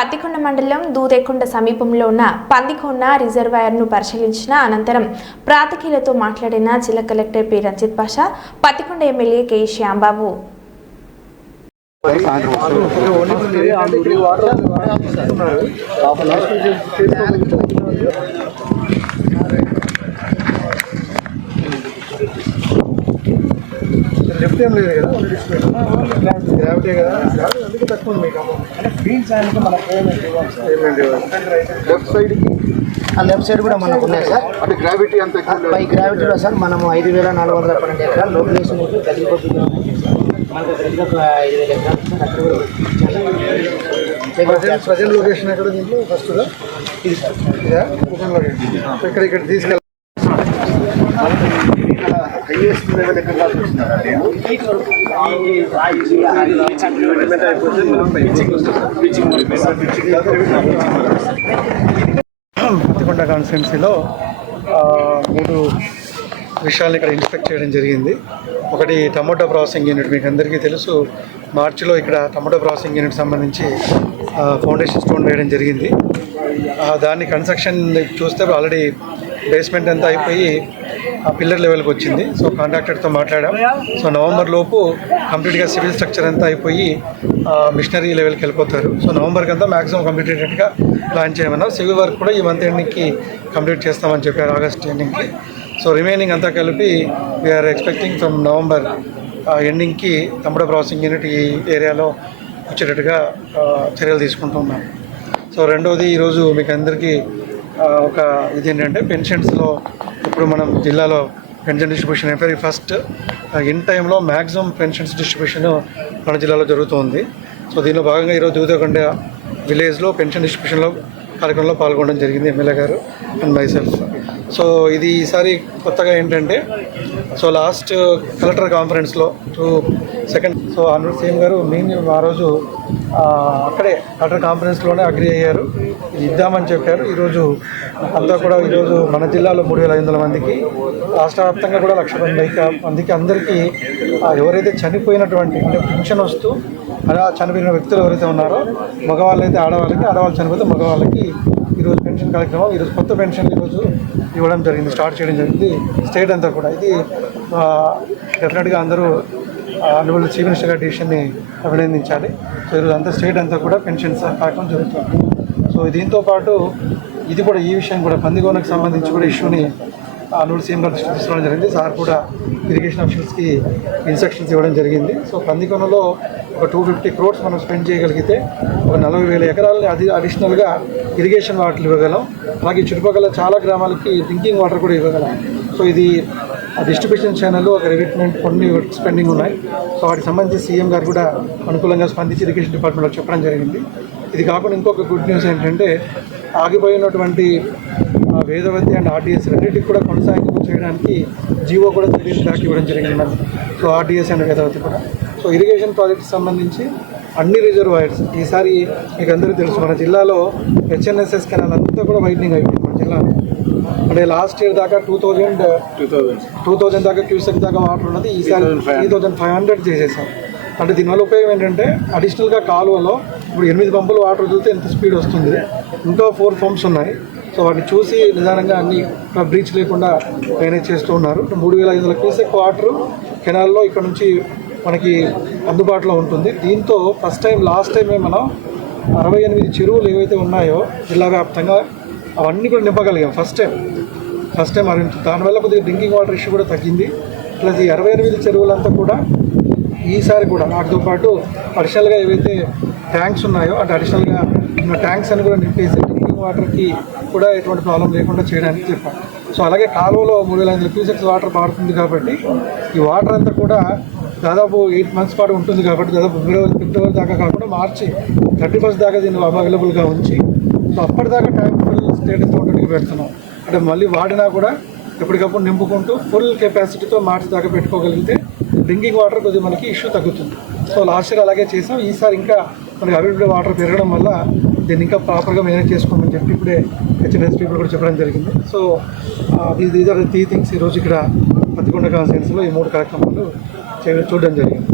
పత్తికొండ మండలం దూదేకొండ సమీపంలో ఉన్న పందికొండ రిజర్వాయర్ను పరిశీలించిన అనంతరం ప్రాతికీలతో మాట్లాడిన జిల్లా collector P Ranjith Pasha Pattikonda MLA K Shyambabu ఏం లేదు కదా గ్రావిటీ కదా. గ్రావిటీ అందుకే తక్కువ ఉంది మీకు అమౌంట్ బీన్స్ ఆయనకి మన పేమెంట్ ఇవ్వాలి సార్. పేమెంట్ లెఫ్ట్ సైడ్ ఆ లెఫ్ట్ సైడ్ కూడా మనకు ఉన్నాయి సార్. అంటే గ్రావిటీ అంత. పై గ్రావిటీలో సార్ మనము ఐదు వేల నాలుగు వందల పన్నెండు ఎకరాలు లోపలేషన్ కదిలిపోతుంది మనకు దగ్గర ఒక ఐదు వేల ఎకరాలు సార్. అక్కడ కూడా ప్రజెంట్ ప్రజెంట్ లొకేషన్ ఎక్కడ దీంట్లో? ఫస్ట్ ఇది సార్. ఇదా ఓపెన్ లొకేషన్ సో ఇక్కడ ఇక్కడ తీసుకెళ్ళి హైయెస్ట్ లెవెల్ ఎక్కడ దాకా కాన్స్టిట్యున్సీలో మూడు విషయాలను ఇక్కడ ఇన్స్పెక్ట్ చేయడం జరిగింది. ఒకటి టమోటా ప్రాసెసింగ్ యూనిట్ మీకు అందరికీ తెలుసు మార్చిలో ఇక్కడ టమోటా ప్రాసెసింగ్ యూనిట్ సంబంధించి ఫౌండేషన్ స్టోన్ వేయడం జరిగింది. దాన్ని కన్స్ట్రక్షన్ చూస్తే ఆల్రెడీ బేస్మెంట్ అంతా అయిపోయి ఆ పిల్లర్ లెవెల్కి వచ్చింది. సో కాంట్రాక్టర్తో మాట్లాడాం. సో నవంబర్ లోపు కంప్లీట్గా సివిల్ స్ట్రక్చర్ అంతా అయిపోయి మిషనరీ లెవెల్కి వెళ్ళిపోతారు. సో నవంబర్కి అంతా మ్యాక్సిమం కంప్లీటెడ్గా ప్లాన్ చేయమన్నారు. సివిల్ వర్క్ కూడా ఈ మంత్ ఎండింగ్కి కంప్లీట్ చేస్తామని చెప్పారు ఆగస్ట్ ఎండింగ్కి. సో రిమైనింగ్ అంతా కలిపి వీఆర్ ఎక్స్పెక్టింగ్ ఫ్రమ్ నవంబర్ ఎండింగ్కి తమ్ముడ ప్రాసెసింగ్ యూనిట్ ఈ ఏరియాలో వచ్చేటట్టుగా చర్యలు తీసుకుంటున్నాం సో రెండవది ఈరోజు మీకు అందరికీ ఒక ఇది ఏంటంటే పెన్షన్స్లో ఇప్పుడు మనం జిల్లాలో pension distribution every first in టైంలో మ్యాక్సిమం పెన్షన్స్ డిస్ట్రిబ్యూషన్ మన జిల్లాలో జరుగుతుంది. సో దీనిలో భాగంగా ఈరోజు దూదకొండ విలేజ్లో పెన్షన్ డిస్ట్రిబ్యూషన్లో కార్యక్రమంలో పాల్గొనడం జరిగింది ఎమ్మెల్యే గారు అండ్ మైసెల్ఫ్ సో ఇది ఈసారి కొత్తగా ఏంటంటే సో లాస్ట్ uh, కలెక్టర్ కాన్ఫరెన్స్లో two second so Anwar CM గారు మేము ఆ రోజు అక్కడే కలెక్టర్ కాన్ఫరెన్స్లోనే అగ్రి అయ్యారు. ఇద్దామని చెప్పారు. ఈరోజు అంతా కూడా ఈరోజు మన జిల్లాలో మూడు వేల ఐదు వందల మందికి రాష్ట్ర వ్యాప్తంగా కూడా లక్ష మంది మందికి అందరికీ ఎవరైతే చనిపోయినటువంటి అంటే పెన్షన్ వస్తూ అలా చనిపోయిన వ్యక్తులు ఎవరైతే ఉన్నారో మగవాళ్ళు అయితే ఆడవాళ్ళకి ఆడవాళ్ళు చనిపోతే మగవాళ్ళకి పెన్షన్ కార్యక్రమం ఈరోజు కొత్త పెన్షన్ ఈరోజు ఇవ్వడం జరిగింది. స్టార్ట్ చేయడం జరిగింది. స్టేట్ అంతా కూడా. ఇది డెఫినెట్గా అందరూ అనువల్ చీఫ్ మినిస్టర్ గారి డిసిషన్ని అభినందించాలి. సో ఈరోజు అంతా స్టేట్ అంతా కూడా పెన్షన్స్ కార్యక్రమం జరుగుతుంది. సో దీంతో పాటు ఇది కూడా ఈ విషయం కూడా పందిగోనకు సంబంధించి కూడా ఇష్యూని నూరు సీఎం గారు దృష్టికి జరిగింది. సార్ కూడా ఇరిగేషన్ ఆఫీసర్స్కి ఇన్స్ట్రక్షన్స్ ఇవ్వడం జరిగింది. సో కందికొనలో ఒక టూ ఫిఫ్టీ క్రోడ్స్ మనం స్పెండ్ చేయగలిగితే ఒక నలభై వేల ఎకరాలని అది అడిషనల్గా ఇరిగేషన్ వాటర్ ఇవ్వగలం. అలాగే చుట్టుపక్కల చాలా గ్రామాలకి డ్రింకింగ్ వాటర్ కూడా ఇవ్వగలం. సో ఇది డిస్ట్రిబ్యూషన్ ఛానల్ ఒక రిక్రూట్మెంట్ కొన్ని స్పెండింగ్ ఉన్నాయి. సో వాటికి సంబంధించి సీఎం గారు కూడా అనుకూలంగా స్పందించి ఇరిగేషన్ డిపార్ట్మెంట్లో చెప్పడం జరిగింది. ఇది కాకుండా ఇంకొక గుడ్ న్యూస్ ఏంటంటే ఆగిపోయినటువంటి వేదవతి అండ్ ఆర్టీఎస్ రెండింటికి కూడా కొనసాగింపు చేయడానికి జీవో కూడా చర్యలు దాకా ఇవ్వడం జరిగింది. మనకి సో ఆర్టీఎస్ అండ్ వేదవతి కూడా. సో ఇరిగేషన్ ప్రాజెక్ట్స్ సంబంధించి అన్ని రిజర్వాయర్స్ ఈసారి మీకు అందరికీ తెలుసు మన జిల్లాలో హెచ్ఎన్ఎస్ఎస్ కెనాల్ అంతా కూడా వైడనింగ్ అయిపోయింది మన జిల్లాలో. అంటే లాస్ట్ ఇయర్ దాకా two thousand two thousand two thousand దాకా క్యూసెక్ దాకా వాటర్ ఉన్నది ఈసారి త్రీ థౌజండ్ ఫైవ్ హండ్రెడ్ చేసేసాం. అంటే దీనివల్ల ఉపయోగం ఏంటంటే అడిషనల్గా కాలువలో ఇప్పుడు ఎనిమిది పంపులు వాటర్ వదిలితే ఎంత స్పీడ్ వస్తుంది. ఇంకా ఫోర్ పంప్స్ ఉన్నాయి. సో వాటిని చూసి నిదానంగా అన్ని బ్రీచ్ లేకుండా మేనేజ్ చేస్తూ ఉన్నారు. మూడు వేల ఐదు వందల క్యూసెక్ వాటర్ కెనాల్లో ఇక్కడ నుంచి మనకి అందుబాటులో ఉంటుంది. దీంతో ఫస్ట్ టైం లాస్ట్ టైమే మనం అరవై ఎనిమిది చెరువులు ఏవైతే ఉన్నాయో జిల్లా వ్యాప్తంగా అవన్నీ కూడా నింపగలిగాం ఫస్ట్ టైం ఫస్ట్ టైం అరవై దానివల్ల కొద్దిగా డ్రింకింగ్ వాటర్ ఇష్యూ కూడా తగ్గింది. ప్లస్ ఈ అరవై ఎనిమిది చెరువులంతా కూడా ఈసారి కూడా వాటితో పాటు అడిషనల్గా ఏవైతే ట్యాంక్స్ ఉన్నాయో అంటే అడిషనల్గా ఉన్న ట్యాంక్స్ అని కూడా నింపేసి డ్రింకింగ్ వాటర్కి కూడా ఎటువంటి ప్రాబ్లం లేకుండా చేయడానికి చెప్పాను సో అలాగే కాలువలో మూడు వేల ఐదు క్యూసెక్స్ వాటర్ పాడుతుంది కాబట్టి ఈ వాటర్ అంతా కూడా దాదాపు ఎయిట్ మంత్స్ పాటు ఉంటుంది కాబట్టి దాదాపు ఫిబ్రవరి ఫిబ్రవరి దాకా కాకుండా మార్చి థర్టీ ఫస్ట్ దాకా దీన్ని అవైలబుల్గా ఉంచి సో అప్పటిదాకా ట్యాంక్ ఫుల్ స్టేటస్ ఉండడానికి పెడుతున్నాం. అంటే మళ్ళీ వాడినా కూడా ఎప్పటికప్పుడు నింపుకుంటూ ఫుల్ కెపాసిటీతో మార్చి దాకా పెట్టుకోగలిగితే డ్రింకింగ్ వాటర్ కొద్దిగా మనకి ఇష్యూ తగ్గుతుంది. సో లాస్ట్ ఇయర్ అలాగే చేసాం. ఈసారి ఇంకా మనకి అవైలబుల్ వాటర్ పెరగడం వల్ల దీన్ని ఇంకా ప్రాపర్గా మేనేజ్ చేసుకోమని చెప్పి ఇప్పుడే హెచ్ఎన్ఎస్ పీపుల్ కూడా చెప్పడం జరిగింది. So these are three things ఈరోజు ఇక్కడ పత్తికొండ కాన్సెన్స్లో ఈ మూడు కార్యక్రమాలు చూడడం జరిగింది.